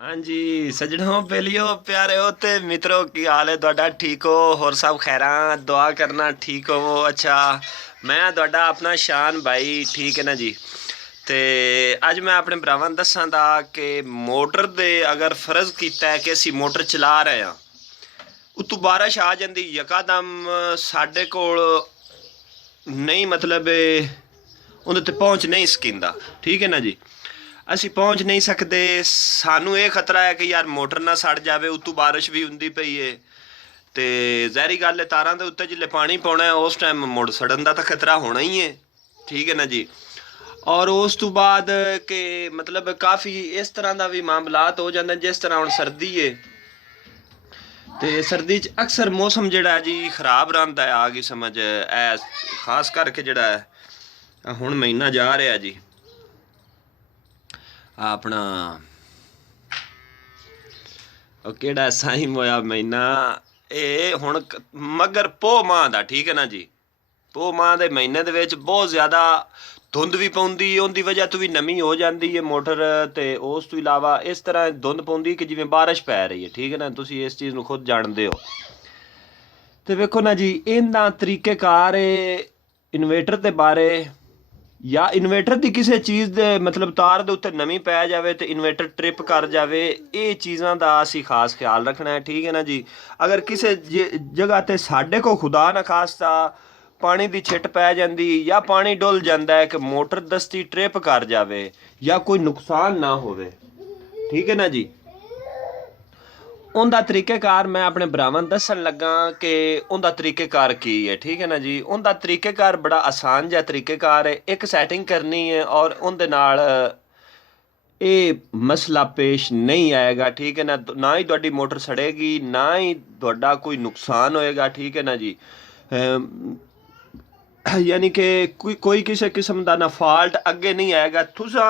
हाँ जी सजनों बेलियो प्यारे होते मित्रों की हाल है ਤੁਹਾਡਾ ठीक हो और सब खैरां दुआ करना ठीक हो अच्छा मैं ਤੁਹਾਡਾ अपना शान भाई ठीक है ना जी। ਤੇ ਅੱਜ ਮੈਂ ਆਪਣੇ ਭਰਾਵਾਂ ਨੂੰ ਦੱਸਾਂਗਾ ਕਿ ਮੋਟਰ ਦੇ ਅਗਰ ਫਰਜ਼ ਕੀਤਾ ਹੈ ਕਿ ਅਸੀਂ ਮੋਟਰ ਚਲਾ ਰਹੇ ਹਾਂ ਉਤੋਂ ਬਾਰਿਸ਼ ਆ ਜਾਂਦੀ ਯਕਾਦਮ ਸਾਡੇ ਕੋਲ ਨਹੀਂ ਮਤਲਬ ਉਹਦੇ ਤੇ ਪਹੁੰਚ ਨਹੀਂ ਸਕਿੰਦਾ ਠੀਕ ਹੈ ਨਾ ਜੀ। ਅਸੀਂ ਪਹੁੰਚ ਨਹੀਂ ਸਕਦੇ ਸਾਨੂੰ ਇਹ ਖਤਰਾ ਹੈ ਕਿ ਯਾਰ ਮੋਟਰ ਨਾ ਸੜ ਜਾਵੇ ਉਤੋਂ ਬਾਰਿਸ਼ ਵੀ ਹੁੰਦੀ ਪਈ ਏ ਤੇ ਜ਼ਹਿਰੀ ਗੱਲ ਹੈ ਤਾਰਾਂ ਦੇ ਉੱਤੇ ਜਿੱਲੇ ਪਾਣੀ ਪਾਉਣਾ ਹੈ ਉਸ ਟਾਈਮ ਮੋਟਰ ਸੜਨ ਦਾ ਤਾਂ ਖਤਰਾ ਹੋਣਾ ਹੀ ਹੈ ਠੀਕ ਹੈ ਨਾ ਜੀ। ਔਰ ਉਸ ਤੋਂ ਬਾਅਦ ਕਿ ਮਤਲਬ ਕਾਫੀ ਇਸ ਤਰ੍ਹਾਂ ਦਾ ਵੀ ਮਾਮਲਾਤ ਹੋ ਜਾਂਦੇ ਜਿਸ ਤਰ੍ਹਾਂ ਹੁਣ ਸਰਦੀ ਏ ਤੇ ਸਰਦੀ 'ਚ ਅਕਸਰ ਮੌਸਮ ਜਿਹੜਾ ਹੈ ਜੀ ਖਰਾਬ ਰਹਿੰਦਾ ਹੈ ਆ ਗਈ ਸਮਝ ਐ ਖਾਸ ਕਰਕੇ ਜਿਹੜਾ ਹੈ ਹੁਣ ਮਹੀਨਾ ਜਾ ਰਿਹਾ ਜੀ ਆਪਣਾ ਉਹ ਕਿਹੜਾ ਸਾਈਮ ਹੋਇਆ ਮਹੀਨਾ ਇਹ ਹੁਣ ਮਗਰ ਪੋ ਮਾਹ ਦਾ ਠੀਕ ਹੈ ਨਾ ਜੀ। ਪੋ ਮਾਹ ਦੇ ਮਹੀਨੇ ਦੇ ਵਿੱਚ ਬਹੁਤ ਜ਼ਿਆਦਾ ਧੁੰਦ ਵੀ ਪਾਉਂਦੀ ਹੈ ਉਹਦੀ ਵਜ੍ਹਾ ਤੋਂ ਵੀ ਨਮੀ ਹੋ ਜਾਂਦੀ ਹੈ ਮੋਟਰ ਤੇ ਉਸ ਤੋਂ ਇਲਾਵਾ ਇਸ ਤਰ੍ਹਾਂ ਧੁੰਦ ਪਾਉਂਦੀ ਕਿ ਜਿਵੇਂ ਬਾਰਿਸ਼ ਪੈ ਰਹੀ ਹੈ ਠੀਕ ਹੈ ਨਾ ਤੁਸੀਂ ਇਸ ਚੀਜ਼ ਨੂੰ ਖੁਦ ਜਾਣਦੇ ਹੋ। ਤੇ ਵੇਖੋ ਨਾ ਜੀ ਇਹਨਾਂ ਤਰੀਕੇਕਾਰ ਇਨਵੇਟਰ ਦੇ ਬਾਰੇ ਜਾਂ ਇਨਵੇਟਰ ਦੀ ਕਿਸੇ ਚੀਜ਼ ਦੇ ਮਤਲਬ ਤਾਰ ਦੇ ਉੱਤੇ ਨਮੀ ਪੈ ਜਾਵੇ ਤੇ ਇਨਵੇਟਰ ਟ੍ਰਿਪ ਕਰ ਜਾਵੇ ਇਹ ਚੀਜ਼ਾਂ ਦਾ ਅਸੀਂ ਖਾਸ ਖਿਆਲ ਰੱਖਣਾ ਹੈ ਠੀਕ ਹੈ ਨਾ ਜੀ। ਅਗਰ ਕਿਸੇ ਜਗ੍ਹਾ ਤੇ ਸਾਡੇ ਕੋ ਖੁਦਾ ਨਾ ਖਾਸਤਾ ਪਾਣੀ ਦੀ ਛਿੱਟ ਪੈ ਜਾਂਦੀ ਜਾਂ ਪਾਣੀ ਡੁੱਲ ਜਾਂਦਾ ਹੈ ਕਿ ਮੋਟਰ ਦਸਤੀ ਟ੍ਰਿਪ ਕਰ ਜਾਵੇ ਜਾਂ ਕੋਈ ਨੁਕਸਾਨ ਨਾ ਹੋਵੇ ਠੀਕ ਹੈ ਨਾ ਜੀ। ਉਹਦਾ ਤਰੀਕੇਕਾਰ ਮੈਂ ਆਪਣੇ ਭਰਾਵਾਂ ਨੂੰ ਦੱਸਣ ਲੱਗਾ ਕਿ ਉਹਦਾ ਤਰੀਕੇਕਾਰ ਕੀ ਹੈ ਠੀਕ ਹੈ ਨਾ ਜੀ। ਉਹਦਾ ਤਰੀਕੇਕਾਰ ਬੜਾ ਆਸਾਨ ਜਿਹਾ ਤਰੀਕੇਕਾਰ ਹੈ ਇੱਕ ਸੈਟਿੰਗ ਕਰਨੀ ਹੈ ਔਰ ਉਹਦੇ ਨਾਲ ਇਹ ਮਸਲਾ ਪੇਸ਼ ਨਹੀਂ ਆਏਗਾ ਠੀਕ ਹੈ ਨਾ ਹੀ ਤੁਹਾਡੀ ਮੋਟਰ ਸੜੇਗੀ ਨਾ ਹੀ ਤੁਹਾਡਾ ਕੋਈ ਨੁਕਸਾਨ ਹੋਏਗਾ ਠੀਕ ਹੈ ਨਾ ਜੀ। यानी कि कोई किसी किस्म का ना फॉल्ट अगे नहीं आएगा। तुसा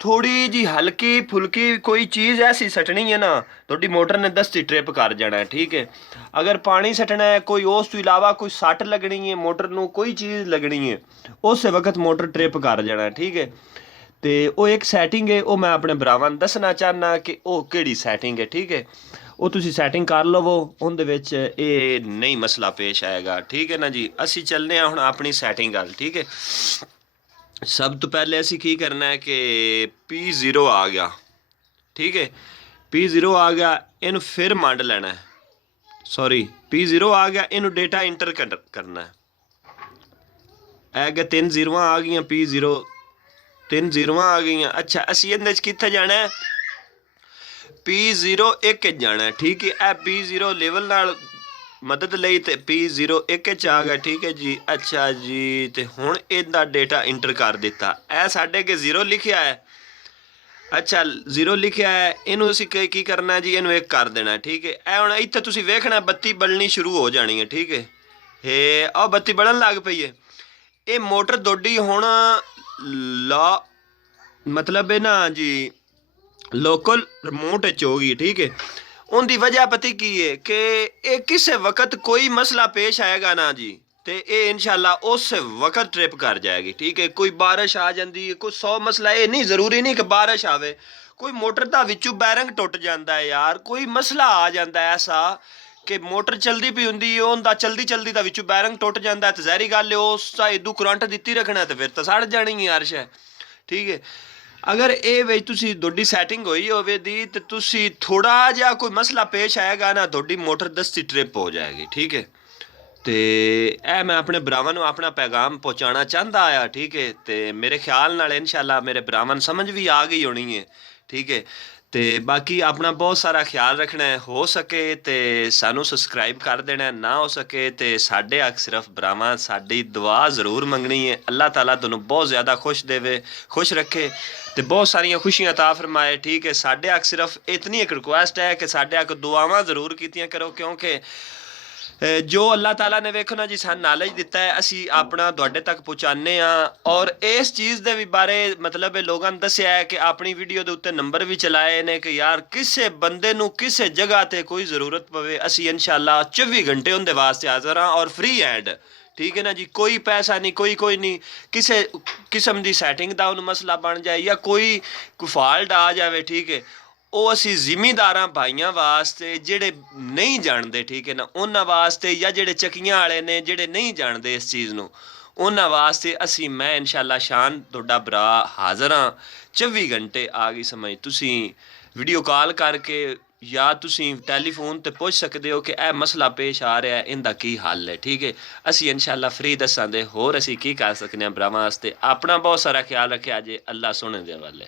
थोड़ी जी हल्की फुल्की कोई चीज़ ऐसी सटनी है ना थोड़ी मोटर ने दस्ती ट्रिप कर जाना है ठीक है। अगर पानी सटना है कोई उस तो इलावा कोई सट लगनी है मोटर नू कोई चीज़ लगनी है उस वक्त मोटर ट्रिप कर जाना है ठीक है। तो वो एक सैटिंग है वो मैं अपने भरावां नूं दसना चाहना कि वो किहड़ी सैटिंग है ठीक है। ਉਹ ਤੁਸੀਂ ਸੈਟਿੰਗ ਕਰ ਲਵੋ ਉਹਦੇ ਵਿੱਚ ਇਹ ਨਹੀਂ ਮਸਲਾ ਪੇਸ਼ ਆਏਗਾ ਠੀਕ ਹੈ ਨਾ ਜੀ। ਅਸੀਂ ਚੱਲਨੇ ਆ ਹੁਣ ਆਪਣੀ ਸੈਟਿੰਗ ਗੱਲ ਠੀਕ ਹੈ। ਸਭ ਤੋਂ ਪਹਿਲੇ ਅਸੀਂ ਕੀ ਕਰਨਾ ਹੈ ਕਿ P0 ਆ ਗਿਆ ਠੀਕ ਹੈ। P0 ਆ ਗਿਆ ਇਹਨੂੰ ਫਿਰ ਮੰਡ ਲੈਣਾ ਹੈ ਸੌਰੀ P0 ਆ ਗਿਆ ਇਹਨੂੰ ਡੇਟਾ ਇੰਟਰ ਕਰਨਾ ਹੈ। ਇਹ ਗਿਆ 3 ਜ਼ੀਰੋਆਂ ਆ ਗਈਆਂ P0 3 ਜ਼ੀਰੋਆਂ ਆ ਗਈਆਂ। ਅੱਛਾ ਅਸੀਂ ਇਹਦੇ 'ਚ ਕਿੱਥੇ ਜਾਣਾ ਹੈ P0 1 ਜਾਣਾ ਠੀਕ ਹੈ। ਇਹ P0 ਲੈਵਲ ਨਾਲ ਮਦਦ ਲਈ ਤੇ P0 1 ਚ ਆ ਗਿਆ ਠੀਕ ਹੈ ਜੀ। ਅੱਛਾ ਜੀ ਤੇ ਹੁਣ ਇਹਦਾ ਡੇਟਾ ਇੰਟਰ ਕਰ ਦਿੱਤਾ ਇਹ ਸਾਡੇ ਅੱਗੇ 0 ਲਿਖਿਆ ਹੈ। ਅੱਛਾ 0 ਲਿਖਿਆ ਹੈ ਇਹਨੂੰ ਅਸੀਂ ਕੀ ਕਰਨਾ ਜੀ ਇਹਨੂੰ 1 ਕਰ ਦੇਣਾ ਠੀਕ ਹੈ। ਇਹ ਹੁਣ ਇੱਥੇ ਤੁਸੀਂ ਵੇਖਣਾ ਬੱਤੀ ਬਲਣੀ ਸ਼ੁਰੂ ਹੋ ਜਾਣੀ ਹੈ ਠੀਕ ਹੈ। ਇਹ ਆਹ ਬੱਤੀ ਬਲਣ ਲੱਗ ਪਈ ਹੈ ਇਹ ਮੋਟਰ ਤੁਹਾਡੀ ਹੁਣ ਲਾ ਮਤਲਬ ਇਹ ਨਾ ਜੀ ਲੋਕਲ ਰਿਮੋਟ ਚ ਹੋ ਗਈ ਠੀਕ ਹੈ। ਉਹਦੀ ਵਜ੍ਹਾ ਪਤਾ ਕੀ ਹੈ ਕਿ ਇਹ ਕਿਸੇ ਵਕਤ ਕੋਈ ਮਸਲਾ ਪੇਸ਼ ਆਏਗਾ ਨਾ ਜੀ ਤੇ ਇਹ ਇਨਸ਼ਾਅੱਲਾ ਉਸ ਵਕਤ ਟ੍ਰਿਪ ਕਰ ਜਾਏਗੀ ਠੀਕ ਹੈ। ਕੋਈ ਬਾਰਿਸ਼ ਆ ਜਾਂਦੀ ਹੈ ਕੋਈ 100 ਮਸਲਾ ਇਹ ਨਹੀਂ ਜ਼ਰੂਰੀ ਨਹੀਂ ਕਿ ਬਾਰਿਸ਼ ਆਵੇ ਕੋਈ ਮੋਟਰ ਦਾ ਵਿੱਚੋਂ ਬੈਰਿੰਗ ਟੁੱਟ ਜਾਂਦਾ ਹੈ ਯਾਰ ਕੋਈ ਮਸਲਾ ਆ ਜਾਂਦਾ ਐਸਾ ਕਿ ਮੋਟਰ ਚਲਦੀ ਪਈ ਹੁੰਦੀ ਹੈ ਉਹਦਾ ਚਲਦੀ ਦਾ ਵਿੱਚੋਂ ਬੈਰਿੰਗ ਟੁੱਟ ਜਾਂਦਾ ਤੇ ਜ਼ਹਿਰੀ ਗੱਲ ਹੈ ਉਸ ਦਾ ਇਦੋਂ ਕਰੰਟ ਦਿੱਤੀ ਰੱਖਣਾ ਤੇ ਫਿਰ ਤਾਂ ਸੜ ਜਾਣੀ ਹੈ ਅਰਸ਼ ਹੈ ਠੀਕ ਹੈ। अगर ये तुसी थोड़ी सैटिंग हुई होवे दी तो तुसी थोड़ा जा कोई मसला पेश आएगा ना थोड़ी मोटर दस्ती ट्रिप हो जाएगी ठीक है। तो यह मैं अपने भरावां नूं अपना पैगाम पहुँचाना चाहता आया ठीक है। तो मेरे ख्याल नाल इंशाअल्लाह मेरे भरावां नूं समझ भी आ गई होनी है ठीक है। तो बाकी अपना बहुत सारा ख्याल रखना है हो सके तो सानू सबसक्राइब कर देना है ना हो सके तो साढ़े अक सिर्फ भरावां साडी दुआ ज़रूर मंगनी है। अल्लाह ताला तुहानूं बहुत ज़्यादा खुश देवे खुश रखे तो बहुत सारिया खुशियां अता फरमाए ठीक है। साढ़े अक सिर्फ इतनी एक रिक्वेस्ट है कि साढ़े अक दुआवां ज़रूर कीतियां करो क्योंकि जो अल्लाह ताला ने वेखो ना जी सन नॉलेज दिता है असी अपना तुहाडे तक पहुँचाने और इस चीज़ के भी बारे मतलब लोगों ने दसिया है कि अपनी वीडियो के उत्ते नंबर भी चलाए ने कि यार किसी बंदे नूं किसी जगह ते कोई ज़रूरत पवे असी इंशाअल्लाह 24 घंटे उनके वास्ते हाज़र हाँ और फ्री हैंड ठीक है ना जी। कोई पैसा नहीं कोई नहीं किसी किस्म की सैटिंग का उन्हें मसला बन जाए या कोई फॉल्ट आ जाए ठीक है ਉਹ ਅਸੀਂ ਜ਼ਿਮੀਂਦਾਰਾਂ ਭਾਈਆਂ ਵਾਸਤੇ ਜਿਹੜੇ ਨਹੀਂ ਜਾਣਦੇ, ਠੀਕ ਹੈ ਨਾ, ਉਹਨਾਂ ਵਾਸਤੇ, ਜਾਂ ਜਿਹੜੇ ਚੱਕੀਆਂ ਵਾਲੇ ਨੇ ਜਿਹੜੇ ਨਹੀਂ ਜਾਣਦੇ ਇਸ ਚੀਜ਼ ਨੂੰ, ਉਹਨਾਂ ਵਾਸਤੇ ਅਸੀਂ, ਮੈਂ ਇਨਸ਼ਾਅੱਲਾ ਸ਼ਾਨ ਤੁਹਾਡਾ ਭਰਾ ਹਾਜ਼ਰ ਹਾਂ। 24 ਘੰਟੇ ਆ ਗਈ ਸਮਝ, ਤੁਸੀਂ ਵੀਡੀਓ ਕਾਲ ਕਰਕੇ ਜਾਂ ਤੁਸੀਂ ਟੈਲੀਫੋਨ ਤੇ ਪੁੱਛ ਸਕਦੇ ਹੋ ਕਿ ਇਹ ਮਸਲਾ ਪੇਸ਼ ਆ ਰਿਹਾ, ਇਹਦਾ ਕੀ ਹੱਲ ਹੈ, ਠੀਕ ਹੈ। ਅਸੀਂ ਇਨਸ਼ਾਅੱਲਾ ਫਰੀ ਦੱਸਾਂਗੇ, ਹੋਰ ਅਸੀਂ ਕੀ ਕਰ ਸਕਦੇ ਹਾਂ ਭਰਾਵਾਂ ਵਾਸਤੇ। ਆਪਣਾ ਬਹੁਤ ਸਾਰਾ ਖਿਆਲ ਰੱਖਿਆ ਜੇ। ਅੱਲਾ ਸੁਣੇ ਦੇ ਵਾਲੇ।